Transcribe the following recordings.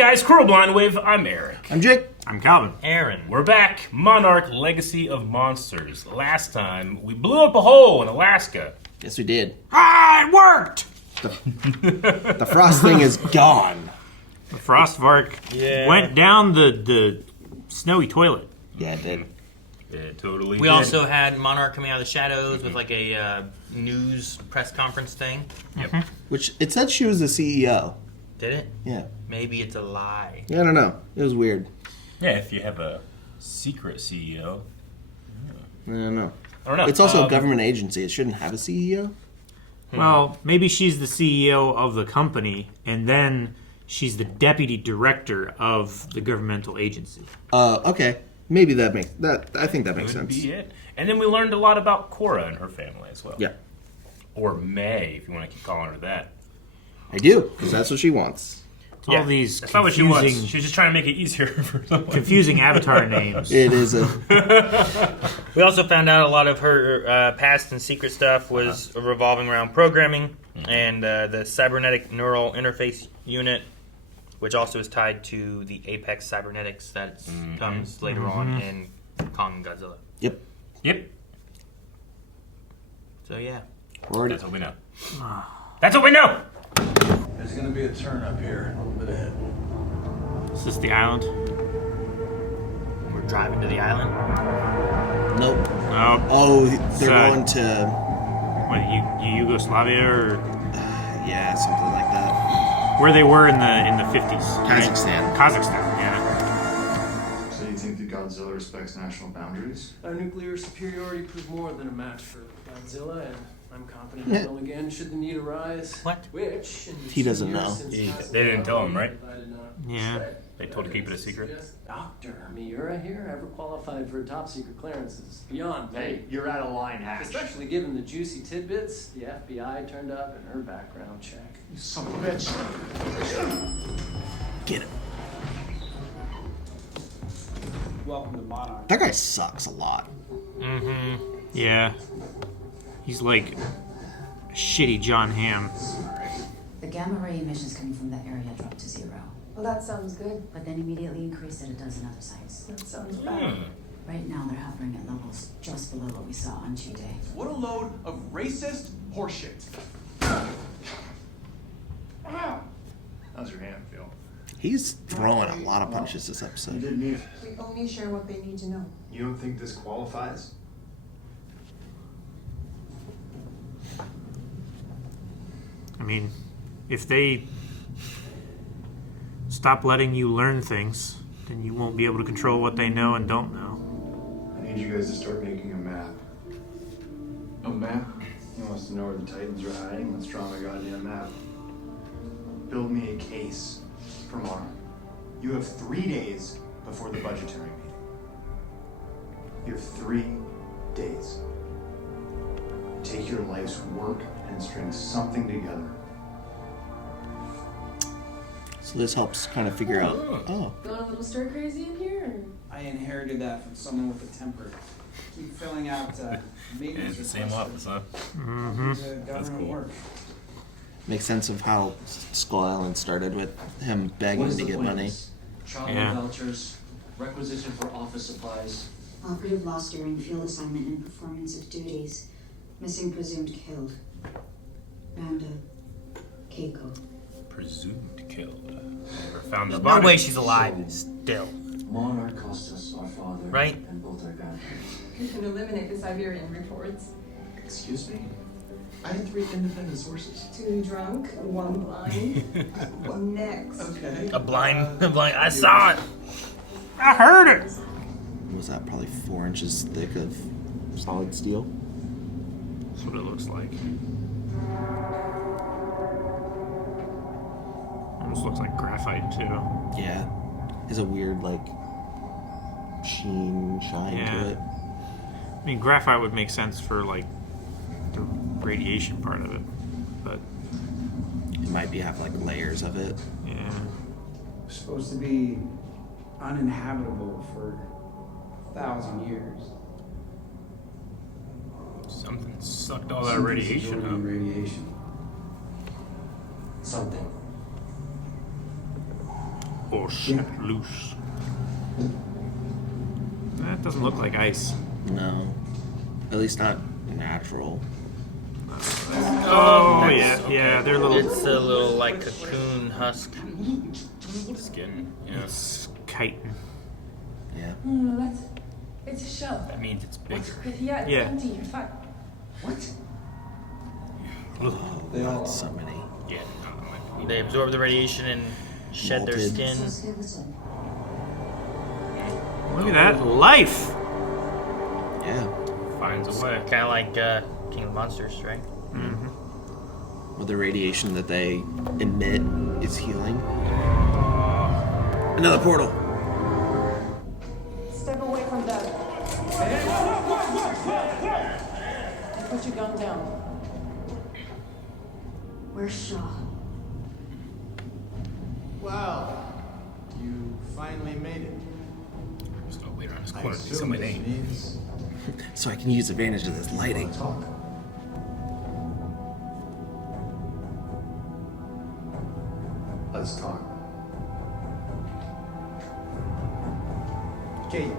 guys, Blind Wave. I'm Eric. I'm Jake. I'm Calvin. Aaron. We're back. Monarch Legacy of Monsters. Last time, we blew up a hole in Alaska. Yes, we did. Ah, it worked! The frost thing is gone. The Frostvark went down the snowy toilet. Yeah, it did. It totally We did. also had Monarch coming out of the shadows with like a news press conference thing. Yep. Which, it said she was the CEO. Did it? Yeah. Maybe it's a lie. I don't know. It was weird. Yeah, if you have a secret CEO. I don't know. I don't know. It's also a government agency. It shouldn't have a CEO. Well, maybe she's the CEO of the company, and then she's the deputy director of the governmental agency. Okay. Maybe that makes that. I think that makes Could sense. be it. And then we learned a lot about Cora and her family as well. Yeah, Or May, if you want to keep calling her that. I do, because that's what she wants. It's all these That's not what she wants. confusing, She's just trying to make it easier for someone. confusing avatar names. It is a. We also found out a lot of her past and secret stuff was revolving around programming and the cybernetic neural interface unit, which also is tied to the Apex cybernetics that comes later on in Kong and Godzilla. Yep. Yep. So yeah. Already. That's what we know. That's what we know! There's gonna be a turn up here, a little bit ahead. Is this the island? We're driving to the island. Nope. Oh, Oh, they're So- going to. what, Yugoslavia or Yeah, something like that. where they were in the 50s? right? Kazakhstan. Kazakhstan, yeah. So you think that Godzilla respects national boundaries? Our nuclear superiority proved more than a match for Godzilla, and I'm confident it will again should the need arise. What? Which, in the He doesn't 2 years know. since They didn't tell him, right? I did not. Yeah. They told to keep it a secret. Dr. Miura here ever qualified for a top secret clearance is beyond me. Hey, you're out of line, Hatch. Especially given the juicy tidbits the FBI turned up in her background check. You son of a bitch. Get him. Welcome to Monarch. That guy sucks a lot. Yeah. He's like a shitty John Hamm. The gamma ray emissions coming from that area dropped to 0. Well, that sounds good. But then immediately increased at a dozen other sites. That sounds bad. Right now they're hovering at levels just below what we saw on G-Day. What a load of racist horseshit. How's your hand feel? He's throwing a lot of punches this You episode. didn't need. We only share what they need to know. You don't think this qualifies? I mean, if they stop letting you learn things, then you won't be able to control what they know and don't know. I need you guys to start making a map. A map? He wants to know where the Titans are hiding. Let's draw my goddamn map. Build me a case for Monarch. You have 3 days before the budgetary meeting. You have 3 days. Take your life's work and string something together. So this helps kind of figure out. Oh, Going a little stir crazy in here? Or? I inherited that from someone with a temper. Keep filling out maintenance It's the same requests office, huh? for government cool. work. makes sense of how Skull Island started with him begging to get money. Child Yeah. vouchers, requisition for office supplies. Operative lost during field assignment and performance of duties. Missing presumed killed. Round up. Keiko. Presumed killed. Never found the There's body. no way she's alive still. Monarch cost us our father Right. and both our grandparents. You can eliminate the Siberian reports. Excuse me? I had 3 independent sources. 2 drunk, 1 blind. Next. Okay. A blind. I saw it. I heard it! Was that probably 4 inches thick of solid steel? That's what it looks like. Almost looks like graphite, too. Yeah. Has a weird, like, shine Yeah. to it. I mean, graphite would make sense for, like, the radiation part of it. But, It might be have, like, layers of it. yeah. It's supposed to be uninhabitable for 1,000 years. Something sucked all that radiation Absorbing up. Radiation. Something. or set loose. That doesn't look like ice. No. At least not natural. Oh, yeah, they're little. It's a little like cocoon husk. Skin. Yeah. It's chitin. Yeah. It's a shell. That means it's bigger. Yeah, it's Yeah. empty. You're fine. That's so many. Yeah. They absorb the radiation and shed their Molted. skin. Skeleton. Look at that life. Yeah. Finds a way. Kind of like King of Monsters, right? With the radiation that they emit is healing. Another portal. Step away from that. Put your gun down. Where's Shaw? Wow. You finally made it. Just gonna wait around this I corner to see assume somebody this name. means So I can use advantage of this lighting. wanna talk. Let's talk. Kate.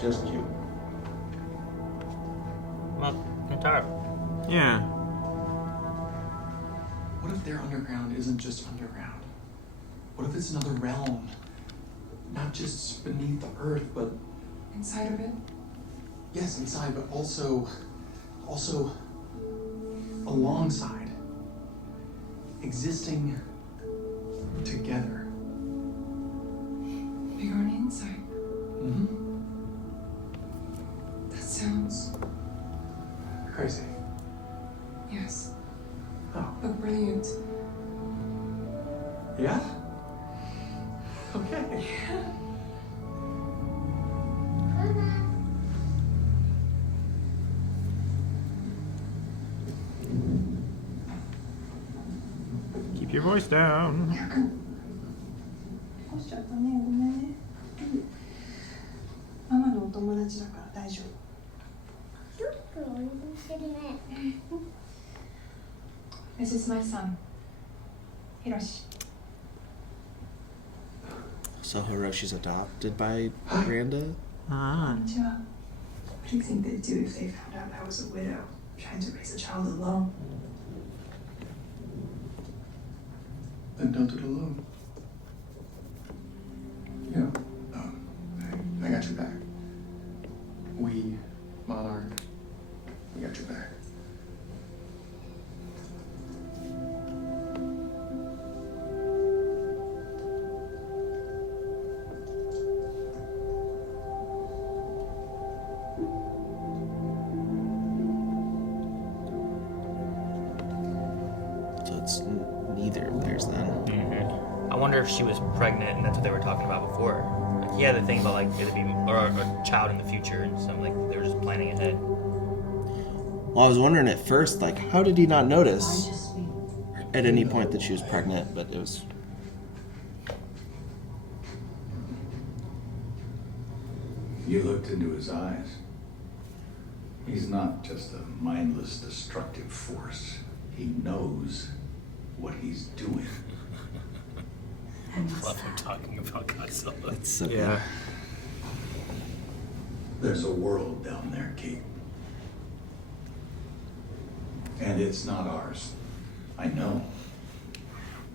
Just you. Well, entire. Yeah. What if their underground isn't just underground? What if it's another realm? Not just beneath the earth, but Inside of it? yes, inside, but also alongside. Existing together. Bigger on the inside. Mm-hmm. That sounds. Crazy. Yes. Oh. But brilliant. Yeah? Okay. Keep your voice down. おっしゃったね、ごめんね。ママのお友達だから大丈夫。This is my son, Hiroshi. So Hiroshi's adopted by Miranda? Ah. What do you think they'd do if they found out I was a widow trying to raise a child alone? Then don't do it alone. You know, I got your back. We, Monarch, we got your back. So it's neither of theirs then. I wonder if she was pregnant and that's what they were talking about before. Like, he had the thing about like it'd be or a child in the future and something like they were just planning ahead. Well, I was wondering at first, like, how did he not notice at any point that she was pregnant? But it was. You looked into his eyes. He's not just a mindless, destructive force. He knows what he's doing. I love him talking about Godzilla. It's so Yeah. There's a world down there, Kate. And it's not ours. I know.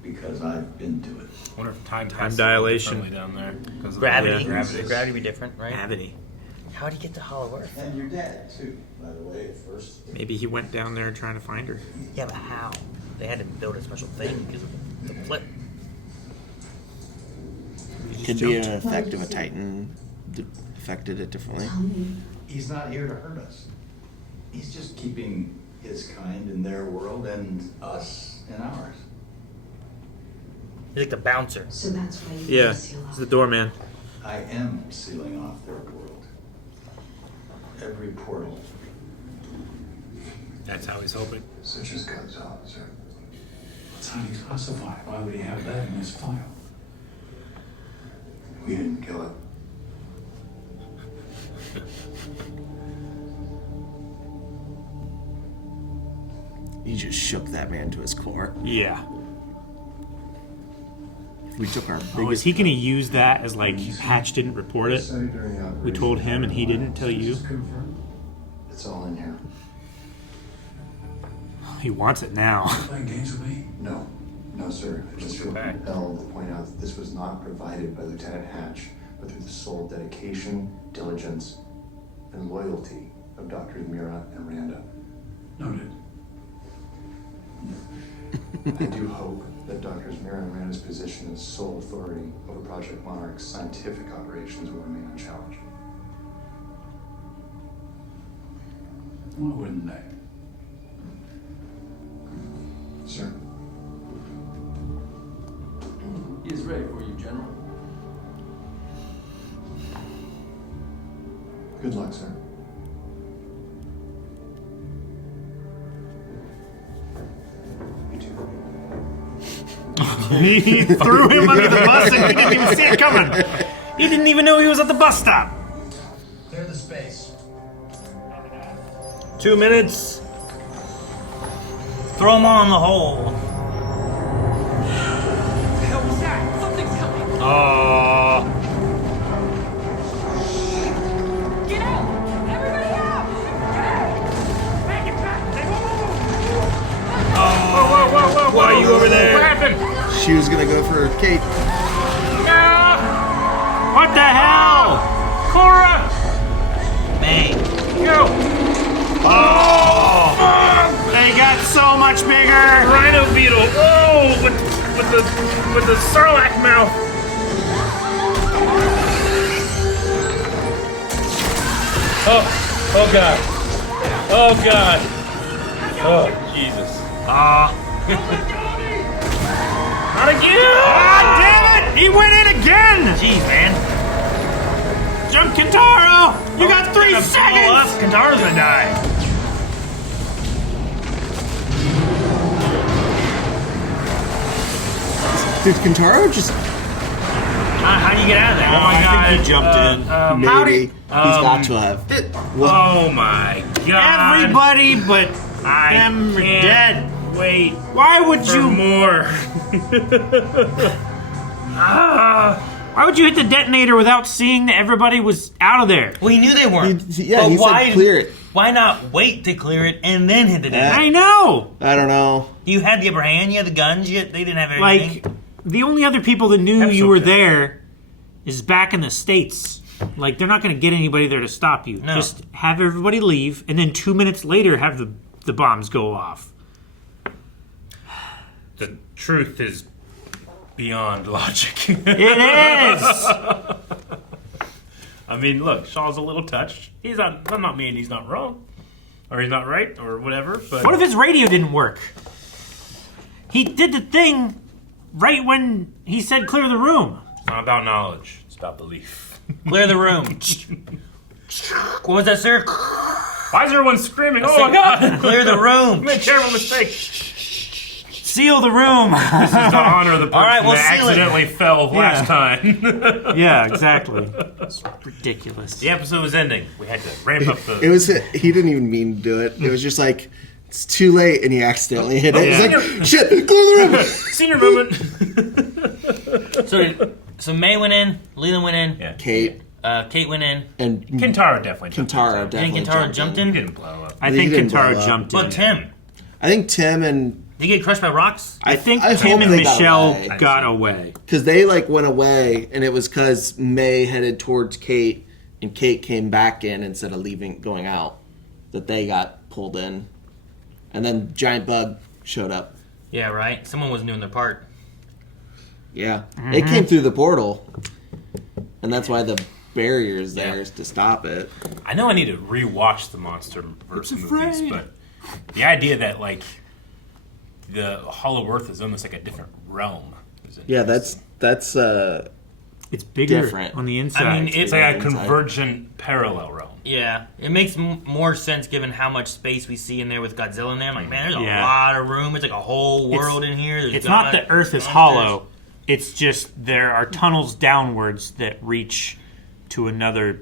Because I've been to it. I wonder if time dilation. differently down there. 'Cause of Gravity. the gravity. Gravity would be different, right? Gravity. How'd he get to Hollow Earth? And your dad, too, by the way, at first. Maybe he went down there trying to find her. Yeah, but how? They had to build a special thing because of the flip. Could be an effect of a Titan that affected it differently. He's not here to hurt us. He's just keeping his kind in their world and us in ours. He's like the bouncer. So that's why you Yeah, seal he's off. the doorman. I am sealing off their world. Every portal. That's how he's hoping. Such as Godzilla, sir. It's highly classified. Why would he have that in his file? We didn't kill it. He just shook that man to his core. Yeah. We took our Oh, is he going to use that as like Hatch didn't report it? We told him and he didn't tell you. It's all in here. He wants it now. Playing games with me? No. No, sir. I just feel compelled to point out that this was not provided by Lieutenant Hatch, but through the sole dedication, diligence, and loyalty of Drs. Mira and Randa. Noted. I do hope that Drs. Mira and Randa's position as sole authority over Project Monarch's scientific operations will remain unchallenged. Why wouldn't they? Sir. He is ready for you, General. Good luck, sir. You too. He threw him under the bus and he didn't even see it coming. He didn't even know he was at the bus stop. Clear the space. 2 minutes. Throw them all in the hole. What the hell was that? Something's coming. Get out! Everybody out! Make it back! Whoa. Why are you over there? What happened? She was gonna go for Kate. What the hell? Cora! May. Go! Oh! They got so much bigger. Rhino beetle! Oh! With the sarlacc mouth! Oh god. Oh god. Oh Jesus. Not again! God damn it! He went in again! Jeez, man. Jump, Kentaro! You got 3 Blow up. seconds! Kentaro's gonna die. Did Kentaro just How do you get out of there? Oh my god. I think he jumped in. maybe? He's got to have. Oh my god. Everybody but them are can't dead. Wait Why would for you? more. Why would you hit the detonator without seeing that everybody was out of there? Well, he knew they weren't. He But said clear it. Why not wait to clear it and then hit the detonator? I know. I don't know. You had the upper hand. You had the guns. They didn't have everything. Like, the only other people that knew That's you were okay. there is back in the States. Like, they're not going to get anybody there to stop you. No. Just have everybody leave, and then 2 minutes later have the bombs go off. The truth is beyond logic. It is! I mean, look, Shaw's a little touched. I'm not meaning he's not wrong. Or he's not right, or whatever, but... What if his radio didn't work? He did the thing right when he said clear the room. It's not about knowledge. It's about belief. Clear the room. What was that, sir? Why is everyone screaming? Oh my god! Clear the room. I made a terrible mistake. Seal the room! This is to honor the person All right, we'll that seal it. accidentally fell last time. Yeah, exactly. It's ridiculous. The episode was ending. We had to ramp up the... It was. He didn't even mean to do it. It was just like it's too late, and he accidentally hit it. Yeah. He's like, shit, clear the room. Senior moment. So May went in. Leland went in. Yeah. Kate Kate went in. and Kentaro definitely jumped in. Kentaro definitely Kentaro jumped in? He didn't blow up. I He think didn't blow Kentaro up. jumped in. But Tim. I think Tim and Did he get crushed by rocks? I think I Tim hope and they got Michelle away. got away. because they like went away, and it was because May headed towards Kate, and Kate came back in instead of going out. That they got pulled in, and then Giant Bug showed up. Yeah, right. Someone wasn't doing their part. Yeah, it came through the portal, and that's why the barrier's there is to stop it. I know I need to rewatch the MonsterVerse movies, afraid. but the idea that like the Hollow Earth is almost like a different realm. Is Yeah, interesting. that's It's bigger Different. on the inside. I mean, It's like a convergent parallel realm. Yeah, it makes more sense given how much space we see in there with Godzilla in there. I'm like, man, there's a Yeah. lot of room. It's like a whole world in here. There's It's not gods, that Earth is monsters. hollow. It's just there are tunnels downwards that reach to another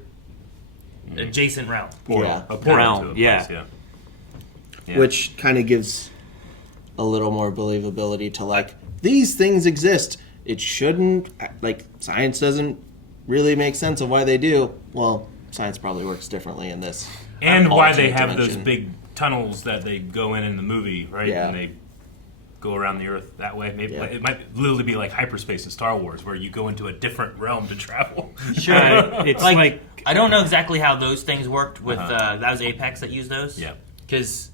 Adjacent realm. yeah, A portal Realm, to a yeah. place, yeah. which kind of gives a little more believability to like these things exist it shouldn't. Like, science doesn't really make sense of why they do. Well, science probably works differently in this. And why they alternate have dimension. those big tunnels that they go in the movie, right? Yeah. And they go around the Earth that way. Maybe Yeah. it might literally be like hyperspace in Star Wars, where you go into a different realm to travel. Sure. It's like I don't know exactly how those things worked with that was Apex that used those. Yeah. Because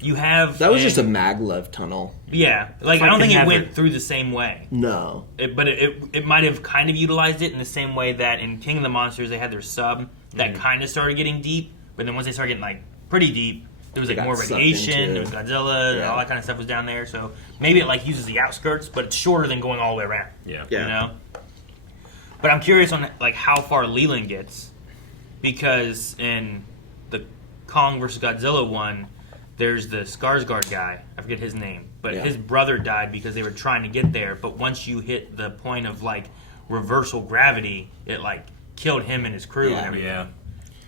you have That was just a maglev tunnel. Yeah, like I like don't the think it Nether. went through the same way. No. But it might have kind of utilized it in the same way that in King of the Monsters they had their sub that kind of started getting deep, but then once they started getting like pretty deep, there was They like got more sucked radiation. into- There was Godzilla, and Yeah. all that kind of stuff was down there. So maybe it like uses the outskirts, but it's shorter than going all the way around. Yeah. Yeah. You know. But I'm curious on like how far Leland gets, because in the Kong versus Godzilla one, there's the Skarsgård guy. I forget his name, but Yeah. his brother died because they were trying to get there. But once you hit the point of like reversal gravity, it like killed him and his crew and everything. Yeah.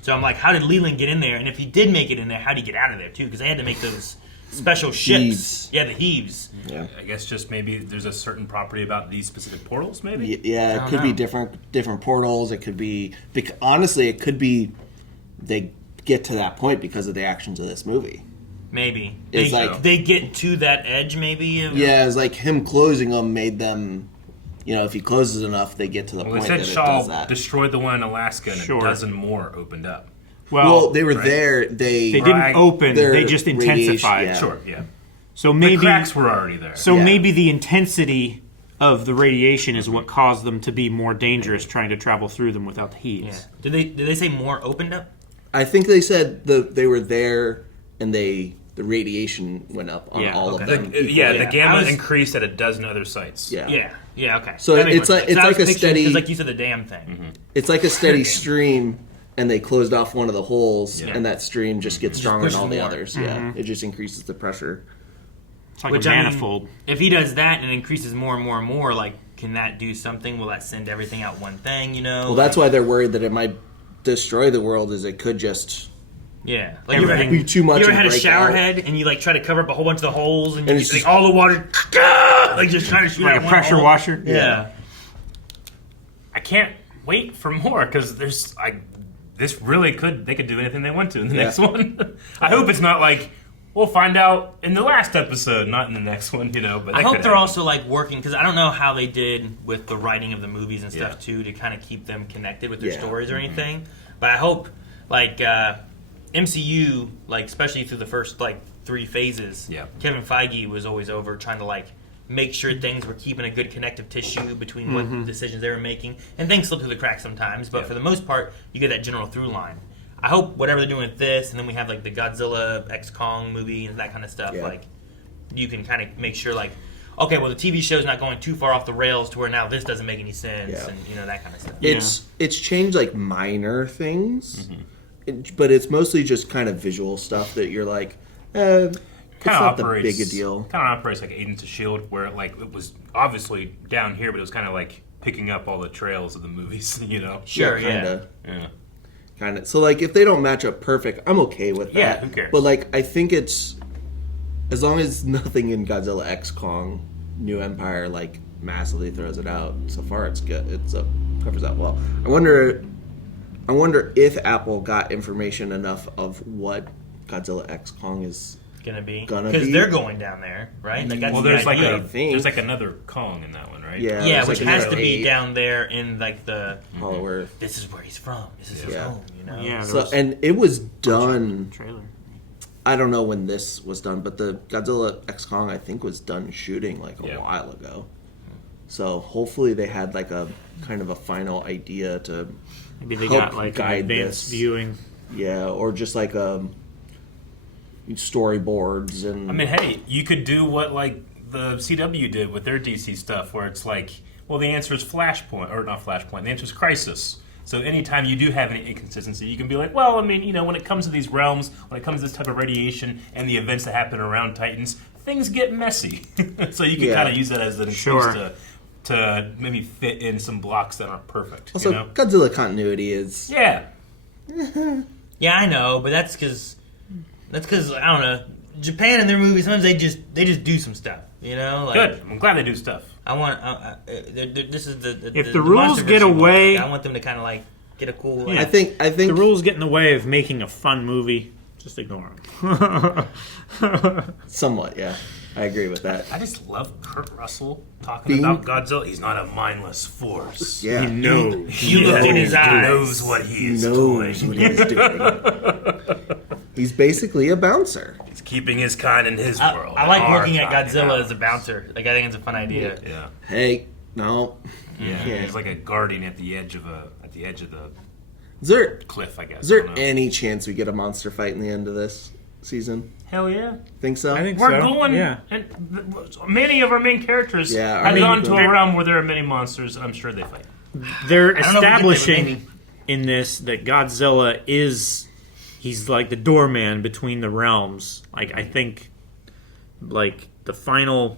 So I'm like, how did Leland get in there? And if he did make it in there, how did he get out of there too? Because they had to make those special ships. Heaves. Yeah, the heaves. Yeah. I guess just maybe there's a certain property about these specific portals, maybe? Yeah, it could be different portals. It could be honestly, it could be they get to that point because of the actions of this movie. Maybe. It's they, like- they get to that edge, maybe. Yeah, it's like him closing them made them. If he closes enough, they get to the Well, they point said that it Shaw does that. destroyed the one in Alaska and Sure. a dozen more opened up. Well, they were right. there. they didn't open; their they just radiation- intensified. yeah. Sure, yeah. So The maybe cracks were already there. So Yeah. maybe the intensity of the radiation is what caused them to be more dangerous trying to travel through them without the Yeah. heaves. Did they say more opened up? I think they said they were there and the radiation went up on Yeah, all okay. of them. the Yeah, gamma I was- increased at a dozen other sites. Yeah. Yeah, okay. So That makes it's more like- sense. it's I was like a picturing- steady- 'cause like you said, the damn thing. It's like a steady stream, and they closed off one of the holes, Yeah. and that stream just gets Just stronger than pushes all the more. others. Yeah, it just increases the pressure. It's like Which, a I mean, manifold. if he does that and increases more and more and more, like, can that do something? Will that send everything out one thing? Well, that's why they're worried that it might destroy the world. Is it could just Yeah, like you ever, Everything- be too much. you ever and had a break shower out. head and you like try to cover up a whole bunch of the holes and, And you it's like just- all the water, like just trying to shoot Like out a one pressure hole. washer? Yeah. I can't wait for more because this really they could do anything they want to in the next one. I hope it's not like we'll find out in the last episode, not in the next one, But I that hope could they're happen. also like working because I don't know how they did with the writing of the movies and stuff Yeah. too to kind of keep them connected with their Yeah. stories or anything. But I hope like MCU, like especially through the first like 3 phases, Yeah. Kevin Feige was always over trying to like make sure things were keeping a good connective tissue between what decisions they were making, and things slip through the cracks sometimes. But Yeah. for the most part, you get that general through line. I hope whatever they're doing with this, and then we have like the Godzilla X Kong movie and that kind of stuff. Yeah. Like you can kind of make sure like, okay, well the TV show's not going too far off the rails to where now this doesn't make any sense, Yeah. and that kind of stuff. It's changed like minor things, but it's mostly just kind of visual stuff that you're like, it's not the big a deal. Kind of operates like Agents of S.H.I.E.L.D., where like it was obviously down here, but it was kind of like picking up all the trails of the movies, Sure, yeah. Kinda. Yeah. Kind of. So like, if they don't match up perfect, I'm okay with that. Yeah, who cares? But like, I think it's as long as nothing in Godzilla X Kong New Empire like massively throws it out. So far, it's good. It's covers that well. I wonder if Apple got information enough of what Godzilla X Kong is. Gonna be Gonna because be. they're going down there, right? Like that's Well, the there's like idea. think. another Kong in that one, right? Yeah, yeah, there's which like has another to be 8 down there in like the Hollow Earth. this is where he's from. This is his Yeah. home. Yeah, there So was and it was done. trailer. I don't know when this was done, but the Godzilla X Kong I think was done shooting like a Yeah. while ago. So hopefully they had like a kind of a final idea to Maybe they help got like an guide advanced this. viewing. Yeah, or just like storyboards and I mean, hey, you could do what like the CW did with their DC stuff, where it's like, well, the answer is Flashpoint, or not Flashpoint. The answer is Crisis. So anytime you do have any inconsistency, you can be like, well, I mean, when it comes to these realms, when it comes to this type of radiation and the events that happen around Titans, things get messy. So you can Yeah. kind of use that as an excuse Sure. to maybe fit in some blocks that aren't perfect. also Godzilla continuity is Yeah. Yeah, I know, but that's because I don't know. Japan and their movies sometimes they just do some stuff, Like, Good. I'm glad they do stuff. I want. This is the. If the rules get away, I want them to kind of like get a cool. Yeah. I think the rules get in the way of making a fun movie. Just ignore them. somewhat, yeah. I agree with that. I just love Kurt Russell talking about Godzilla. He's not a mindless force. Yeah. He knows. You look in his He eyes. knows what he is knows doing. what he's doing. He's basically a bouncer. He's keeping his kind in his world. I like Our looking at kind Godzilla in as a bouncer. Like I think it's a fun idea. Yeah. Hey, no. Yeah. Yeah. He's like a guardian at the edge of the Is there cliff, I guess. is there I don't know. any chance we get a monster fight in the end of this season? Hell yeah. Think so? I think We're so. going, Yeah. and many of our main characters Yeah, have our gone main to a people. realm where there are many monsters, and I'm sure they fight. They're I don't know if we get there, but establishing maybe. in this that Godzilla he's like the doorman between the realms. Like I think like the final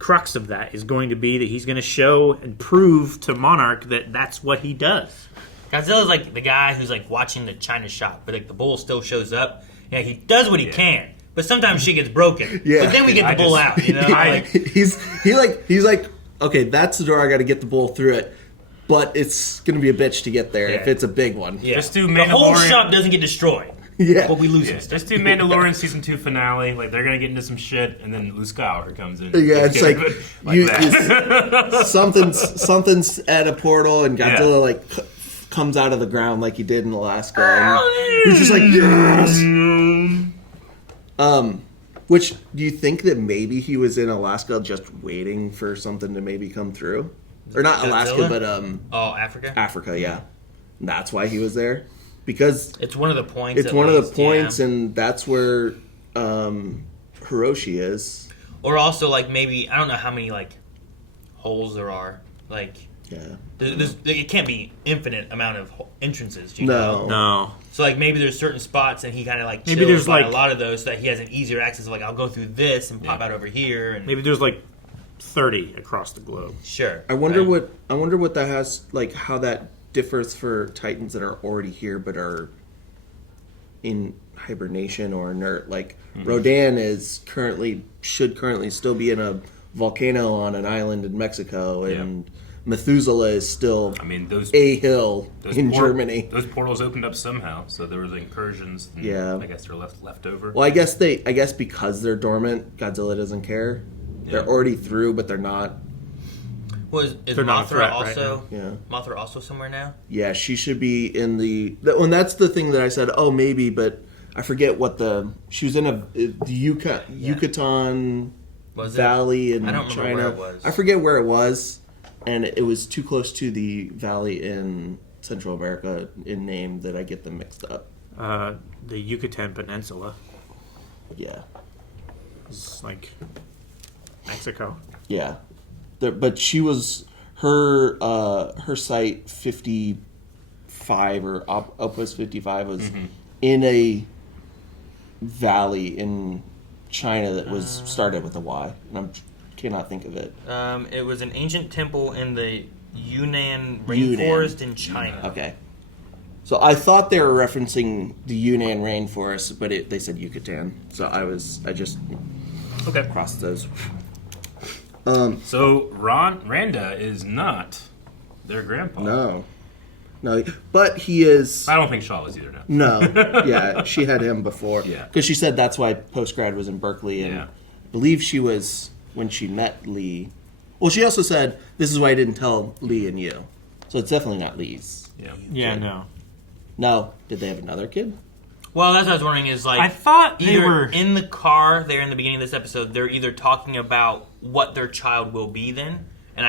crux of that is going to be that he's going to show and prove to Monarch that that's what he does. Godzilla's like the guy who's like watching the China shop, but like the bull still shows up. Yeah, he does what he can, but sometimes shit gets broken. Yeah. But then we get the bull out. You know, like, he's like, okay, that's the door. I got to get the bull through it, but it's gonna be a bitch to get there if Yeah. it's a big one. yeah. Just do the whole Mandalorian- shop doesn't get destroyed, Yeah. but we lose Yeah, it. just do Mandalorian season 2 finale. Like they're gonna get into some shit, and then Luke Skywalker comes in. Yeah, it's like, that. something's at a portal and Godzilla Yeah. like comes out of the ground like he did in Alaska. And he's just like, yes. Which do you think that maybe he was in Alaska just waiting for something to maybe come through, or not Alaska, Godzilla? but Oh, Africa. Africa? Yeah, and that's why he was there because It's one of the points. it's at one of least, the points, yeah. and that's where Hiroshi is. Or also like maybe I don't know how many like holes there are. Like Yeah. it can't be infinite amount of entrances. You No. know? No. So like maybe there's certain spots and he kind of like Maybe chills there's, by like- a lot of those so that he has an easier access. Like I'll go through this and pop out over here and Maybe there's like 30 across the globe. sure. I wonder right? what that has like how that differs for Titans that are already here but are in hibernation or inert. Like Rodan should currently still be in a volcano on an island in Mexico, and Methuselah is still I mean, those a hill in Germany. Those portals opened up somehow, so there was incursions. And Yeah. I guess they're left over. Well, I guess because they're dormant, Godzilla doesn't care. They're already through, but they're not. Is They're not a Mothra threat right also? Yeah. Mothra also somewhere now? Yeah, she should be in and that's the thing that I said, oh, maybe, but I forget what she was in the Yucatan Was it? Valley in I don't remember China. where it was. I forget where it was, and it was too close to the valley in Central America in name that I get them mixed up. The Yucatan Peninsula Yeah. is like Mexico. Yeah. But she was her site 55 or Outpost 55 was in a valley in China that was started with a Y, and I cannot think of it. It was an ancient temple in the Yunnan rainforest in China. Okay. So I thought they were referencing the Yunnan rainforest, but they said Yucatan. So I just Okay. crossed those. So Randa is not their grandpa. No, but he is. I don't think Shaw is either. No. No, yeah, she had him before. Yeah. Because she said that's why post-grad was in Berkeley, and Yeah. I believe she was when she met Lee. Well, she also said, this is why I didn't tell Lee and you. So it's definitely not Lee's. Yeah. Yeah, no. No. Did they have another kid? Well, that's what I was wondering is like I thought they either were in the car there in the beginning of this episode, they're either talking about what their child will be then, and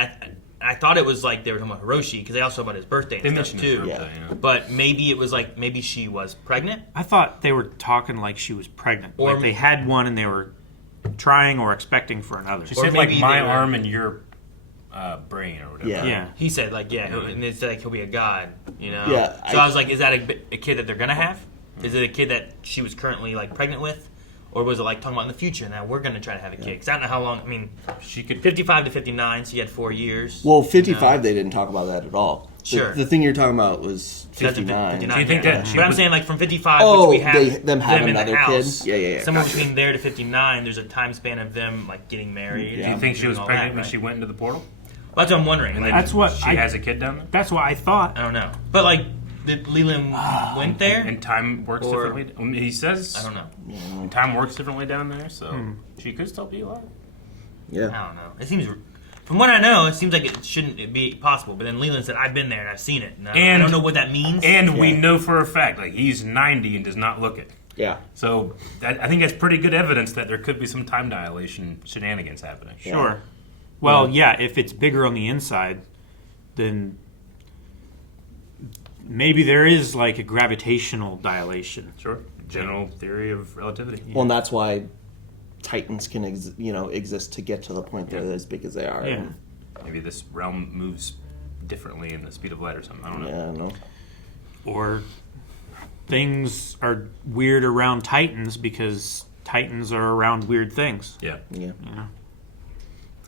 I thought it was like they were talking about Hiroshi because they also talk about his birthday and They stuff mentioned his too. birthday, yeah. But maybe it was like maybe she was pregnant. I thought they were talking like she was pregnant. Or- Like they had one and they were trying or expecting for another. She Or said like maybe my they were- arm and your brain or whatever. Yeah. Yeah. He said like and it's like he'll be a god, you know. Yeah, So I was like, is that a kid that they're gonna have? Is it a kid that she was currently like pregnant with, or was it like talking about in the future and that we're gonna try to have a kid? Because I don't know how long. I mean, She could. 55 to 59, so you had 4 years. Well, 55, they didn't talk about that at all. Sure. The thing you're talking about was That's a 59. 59. Do you think that she But I'm would- saying like from 55, Oh, which we have them have in another the house, kid? Yeah. somewhere Gotcha. between there to 59, there's a time span of them like getting married. Yeah. Do you think she was all pregnant that, when right? she went into the portal? That's what I'm wondering. And Like, then That's what she I- has a kid down there? That's what I thought. I don't know. But like, did Leland went there? And time works Or- differently. He says I don't know. time works differently down there, so she could still be alive. Yeah. I don't know. It seems, from what I know, it seems like it shouldn't be possible. But then Leland said, "I've been there and I've seen it." And I don't know what that means. And we know for a fact, like, he's 90 and does not look it. Yeah. So I think that's pretty good evidence that there could be some time dilation shenanigans happening. Sure. Well, yeah, if it's bigger on the inside, then maybe there is like a gravitational dilation. Sure. General theory of relativity. Well, and that's why Titans can exist to get to the point they're as big as they are. Yeah. And, Maybe this realm moves differently in the speed of light or something. I don't know. yeah, I know. Or things are weird around Titans because Titans are around weird things. Yeah. Yeah. Yeah.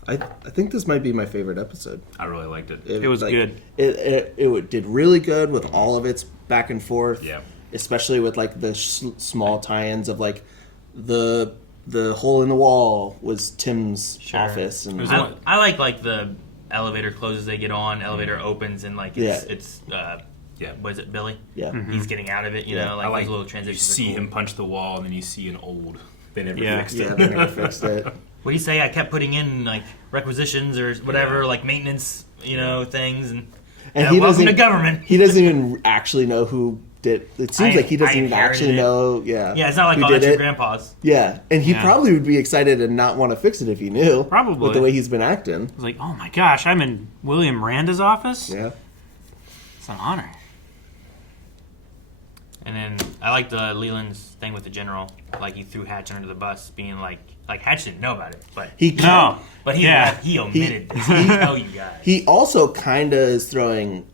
I think this might be my favorite episode. I really liked it. It was good. It did really good with all of its back and forth. Yeah. Especially with like the small tie-ins of like the hole in the wall was Tim's office, and I like the elevator closes, they get on, elevator opens, and like it's what is it, Billy? Yeah. He's getting out of it, you know, like I like those little transitions. You see are cool. him punch the wall, and then you see an old. They never fixed yeah, it. they never fixed it. What do you say? I kept putting in like requisitions or whatever, like maintenance, things, and And he welcome doesn't. to government. He doesn't even actually know who did. It seems like he doesn't even actually know. Yeah. Yeah, it's not like who oh, did that's your it. grandpa's. Yeah, and he Yeah. probably would be excited and not want to fix it if he knew. Probably. With the way he's been acting. I was like, oh my gosh, I'm in William Miranda's office? Yeah. It's an honor. And then I like the Leland's thing with the general, like he threw Hatch under the bus, being like Hatch didn't know about it, but He omitted this. He tell you guys. He also kind of is throwing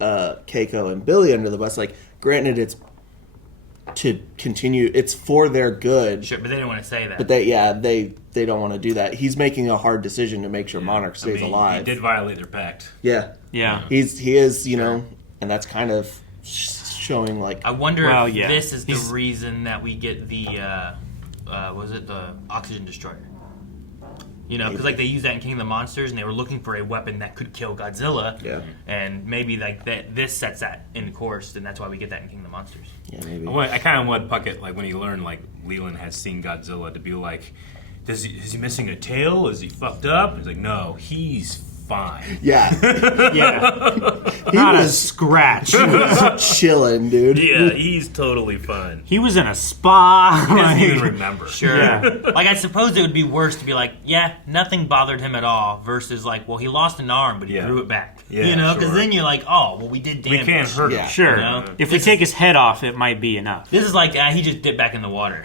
Keiko and Billy under the bus. Like, granted, it's to continue. It's for their good. Sure, but they didn't want to say that. But they don't want to do that. He's making a hard decision to make sure Monarch stays alive. He did violate their pact. Yeah. Yeah. He is, and that's kind of showing like. I wonder if yeah. this is the reason that we get the was it the oxygen destroyer? You know, because like they used that in King of the Monsters, and they were looking for a weapon that could kill Godzilla. Yeah. And maybe like this sets that in course, and that's why we get that in King of the Monsters. Yeah, maybe. I kind of want Puckett, like when he learned like Leland has seen Godzilla, to be like, is he missing a tail? Is he fucked up? He's like, no, he's fine. Yeah. Yeah. He Not a was scratch. chilling, dude. Yeah, he's totally fine. He was in a spa. He doesn't even remember. Sure. Yeah. Like I suppose it would be worse to be like, yeah, nothing bothered him at all, versus like, well, he lost an arm, but he grew it back. Yeah, you know, because sure. then you're like, oh, well, we did damage. We can't hurt him. Yeah. Sure. You know? If we take his head off, it might be enough. This is like he just dipped back in the water.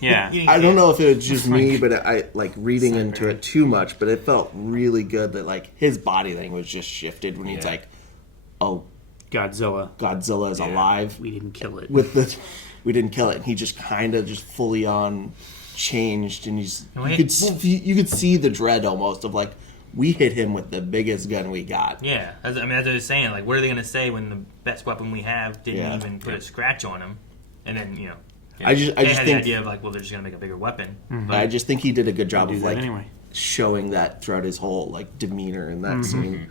Yeah. I don't know if it was just me, but I like reading into it too much. But it felt really good that like his body thing was just shifted when he's like, "Oh, Godzilla is alive. We didn't kill it. We didn't kill it." And he just kind of just fully on changed, and you could see the dread almost of like, we hit him with the biggest gun we got. Yeah, that's what I was saying. Like, what are they going to say when the best weapon we have didn't Yeah. even put a scratch on him? And then I just had think the idea of like, well, they're just going to make a bigger weapon. Mm-hmm. I just think he did a good job Do of that like anyway. showing that throughout his whole like demeanor in that scene.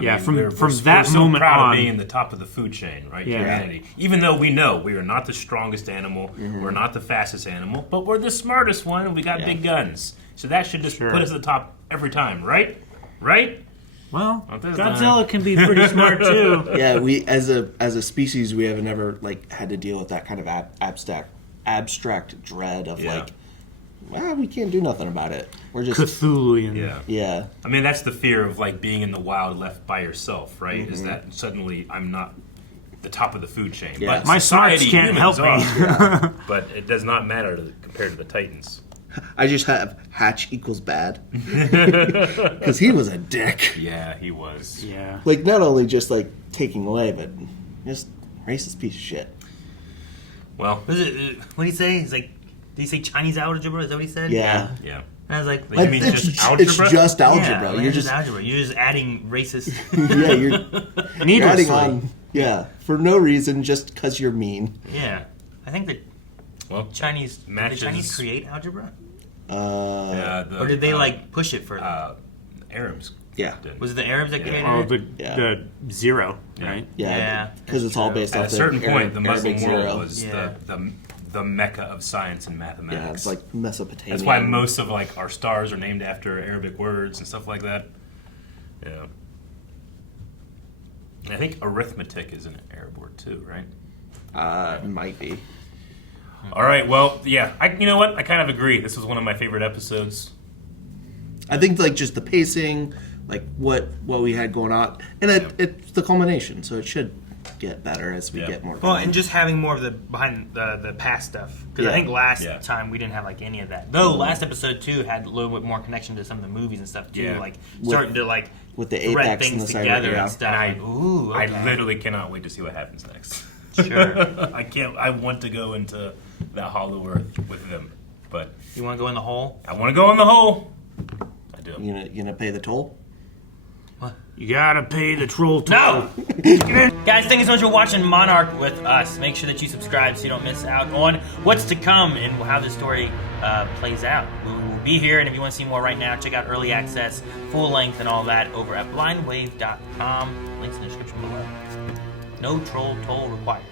Yeah, from we're that so moment proud on, of being the top of the food chain, right? Yeah. Humanity. Even though we know we are not the strongest animal, we're not the fastest animal, but we're the smartest one, and we got big guns. So that should just put us at the top every time, right? Right? well, Not this Godzilla can be pretty smart too. Yeah, we as a species we have never like had to deal with that kind of abstract dread of Yeah. like, well, we can't do nothing about it. We're just Cthulhuian. Yeah. yeah. I mean, that's the fear of like being in the wild, left by yourself, right? Is that suddenly I'm not the top of the food chain. Yeah. But My smarts society, can't humans help me. are. But it does not matter compared to the Titans. I just have Hatch equals bad because he was a dick. Yeah, he was. Yeah. Like not only just like taking away, but just racist piece of shit. Well, What did he say? He's like, did he say Chinese algebra? Is that what he said? Yeah. yeah. And I was like, You mean it's, just algebra? It's just algebra. yeah, You're it's just algebra. You're just adding racist. yeah, you're adding Needlessly. on. Yeah, for no reason, just because you're mean. Yeah, I think that Chinese did the matches- Chinese create algebra, or or did they like push it further? Arabs? Yeah, Did. Was it the Arabs that created Oh, it? the zero, right? yeah, because it's all based At off a certain the point, the Muslim Arabic world zero. was Yeah. the mecca of science and mathematics. Yeah, it's like Mesopotamia. That's why most of like our stars are named after Arabic words and stuff like that. Yeah. I think arithmetic is an Arab word too, right? Might be. All right. Well, yeah. You know what? I kind of agree. This was one of my favorite episodes. I think like just the pacing, like what we had going on, and it's the culmination, so it should get better as we get more. Well, going. and just having more of the behind the past stuff, because I Yeah. think last Yeah. time we didn't have like any of that. Though last episode too had a little bit more connection to some of the movies and stuff too, Yeah. like starting to like with the thread apex and things the cyber, together yeah. and stuff. And Ooh, okay. I literally cannot wait to see what happens next. Sure. I can't. I want to go into that Hollow Earth with them, but You want to go in the hole? I want to go in the hole. I do. You gonna pay the toll? You gotta pay the troll toll. No! Guys, thank you so much for watching Monarch with us. Make sure that you subscribe so you don't miss out on what's to come and how the story plays out. We will be here, and if you want to see more right now, check out early access, full length, and all that over at blindwave.com. Links in the description below. No troll toll required.